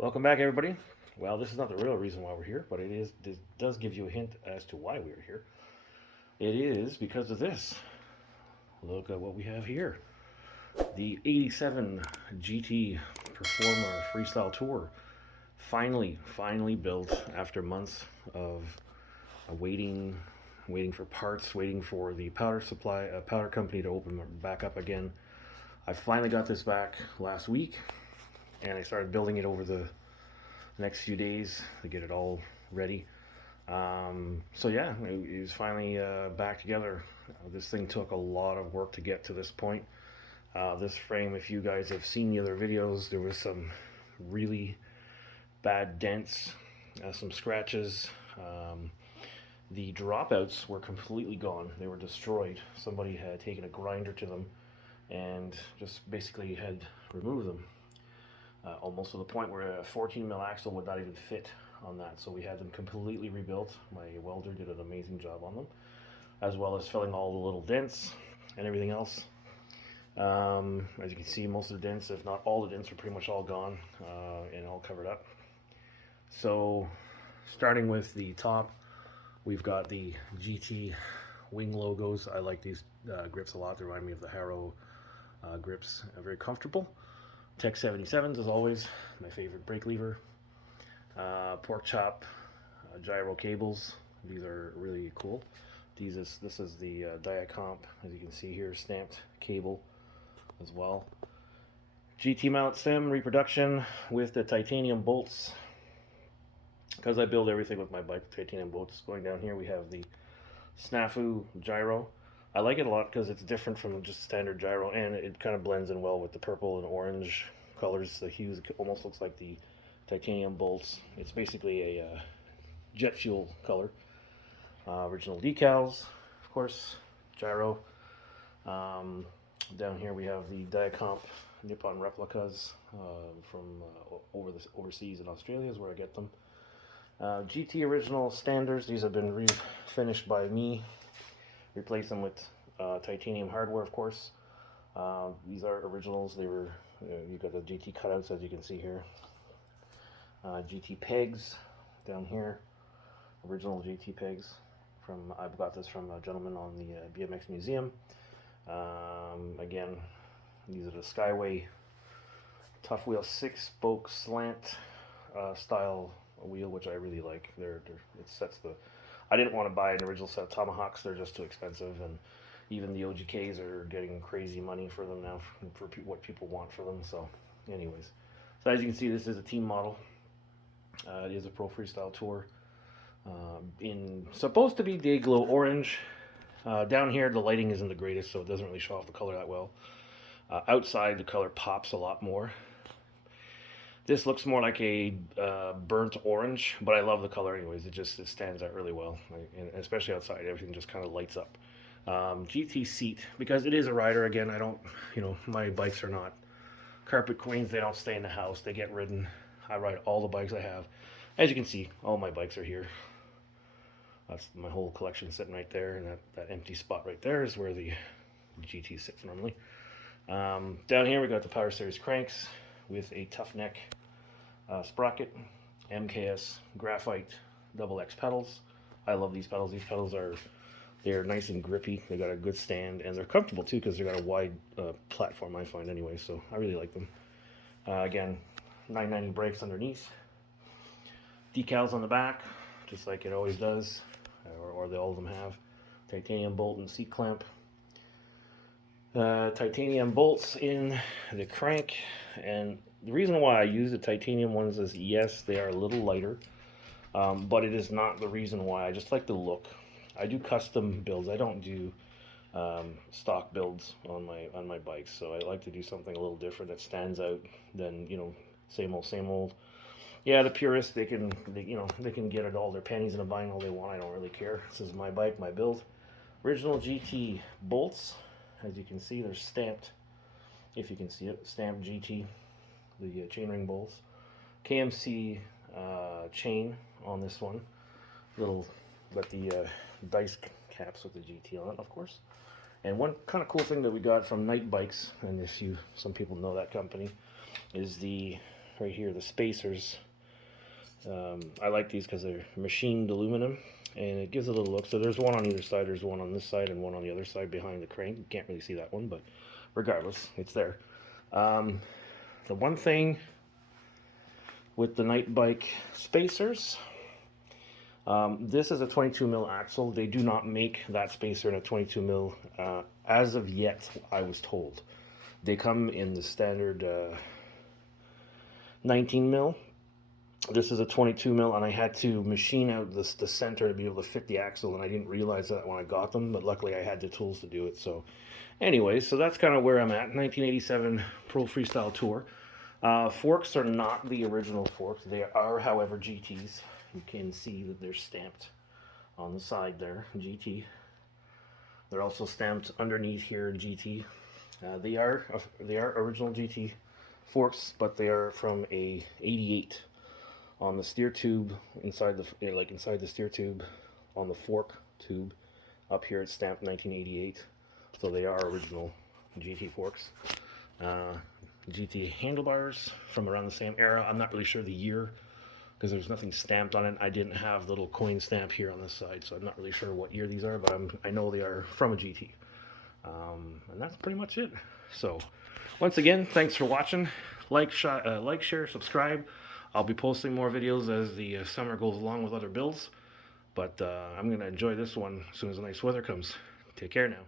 Welcome back, everybody. Well, this is not the real reason why we're here, but this does give you a hint as to why we are here. It is because of this. Look at what we have here. The 87 GT Performer Freestyle Tour. Finally built after months of waiting for parts, waiting for the powder company to open back up again. I finally got this back last week, and I started building it over the next few days to get it all ready. So yeah, it was finally back together. This thing took a lot of work to get to this point. This frame, if you guys have seen the other videos, there was some really bad dents, some scratches. The dropouts were completely gone. They were destroyed. Somebody had taken a grinder to them and just basically had removed them. Almost to the point where a 14 mil axle would not even fit on that. So we had them completely rebuilt. My welder did an amazing job on them, as well as filling all the little dents and everything else. As you can see, most of the dents, if not all the dents, are pretty much all gone and all covered up. So starting with the top, we've got the GT wing logos. I like these grips a lot. They remind me of the Harrow grips. Very comfortable. Tech 77s, as always, my favorite brake lever. Pork chop gyro cables. These are really cool. This is the Diacomp, as you can see here, stamped cable as well. GT mount stem reproduction with the titanium bolts. Because I build everything with my bike, titanium bolts. Going down here, we have the Snafu gyro. I like it a lot because it's different from just standard gyro, and it kind of blends in well with the purple and orange colors, the hues. It almost looks like the titanium bolts. It's basically a jet fuel color. Original decals, of course, gyro. Down here we have the Diacomp Nippon replicas from overseas in Australia is where I get them. GT original standards. These have been refinished by me. Replace them with titanium hardware, of course. These are originals. They were, you got the GT cutouts, as you can see here. GT pegs down here, original GT pegs. I've got this from a gentleman on the BMX Museum. Again, these are the Skyway Tough Wheel 6-spoke slant style wheel, which I really like. It sets the. I didn't want to buy an original set of Tomahawks. They're just too expensive, and even the OGKs are getting crazy money for them now for what people want for them. So, anyways, so as you can see, this is a team model. It is a Pro Freestyle Tour. In supposed to be day glow orange. Down here, the lighting isn't the greatest, so it doesn't really show off the color that well. Outside, the color pops a lot more. This looks more like a burnt orange, but I love the color anyways. It stands out really well, and especially outside, everything just kind of lights up. GT seat, because it is a rider. Again, I don't, my bikes are not carpet queens. They don't stay in the house. They get ridden. I ride all the bikes I have. As you can see, all my bikes are here. That's my whole collection sitting right there, and that empty spot right there is where the GT sits normally. Down here we got the Power Series cranks with a tough neck sprocket, MKS graphite double X pedals. I love these pedals. These pedals they're nice and grippy. They got a good stand, and they're comfortable too because they got a wide platform, I find anyway. So I really like them. Again, 990 brakes underneath. Decals on the back, just like it always does, or all of them have. Titanium bolt and seat clamp. Titanium bolts in the crank, and the reason why I use the titanium ones is, yes, they are a little lighter, but it is not the reason why. I just like the look. I do custom builds. I don't do stock builds on my bikes, so I like to do something a little different that stands out than same old. Yeah, the purists, they can get it all their pennies in a bind all they want. I don't really care. This is my bike, my build. Original GT bolts, as you can see, they're stamped. If you can see it, stamped GT, the chainring bolts. KMC chain on this one. Got the dice caps with the GT on it, of course. And one kind of cool thing that we got from Night Bikes, and some people know that company, is the right here, the spacers. I like these because they're machined aluminum, and it gives a little look. So there's one on either side. There's one on this side and one on the other side behind the crank. You can't really see that one, but regardless, it's there. The one thing with the night bike spacers, this is a 22 mil axle. They do not make that spacer in a 22 mil as of yet, I was told. They come in the standard 19 mil. This is a 22 mil, and I had to machine out the center to be able to fit the axle, and I didn't realize that when I got them, but luckily I had the tools to do it. So anyways, so that's kind of where I'm at. 1987 Pro Freestyle Tour. Forks are not the original forks. They are, however, GTs. You can see that they're stamped on the side there, GT. They're also stamped underneath here, GT. They are original GT forks, but they are from a 88 on the steer tube inside the steer tube on the fork tube. Up here it's stamped 1988, so they are original GT forks. GT handlebars from around the same era. I'm not really sure the year because there's nothing stamped on it. I didn't have the little coin stamp here on this side, so I'm not really sure what year these are, but I know they are from a GT. And that's pretty much it. So once again, thanks for watching. Like, share, subscribe. I'll be posting more videos as the summer goes along with other builds, but I'm going to enjoy this one as soon as the nice weather comes. Take care now.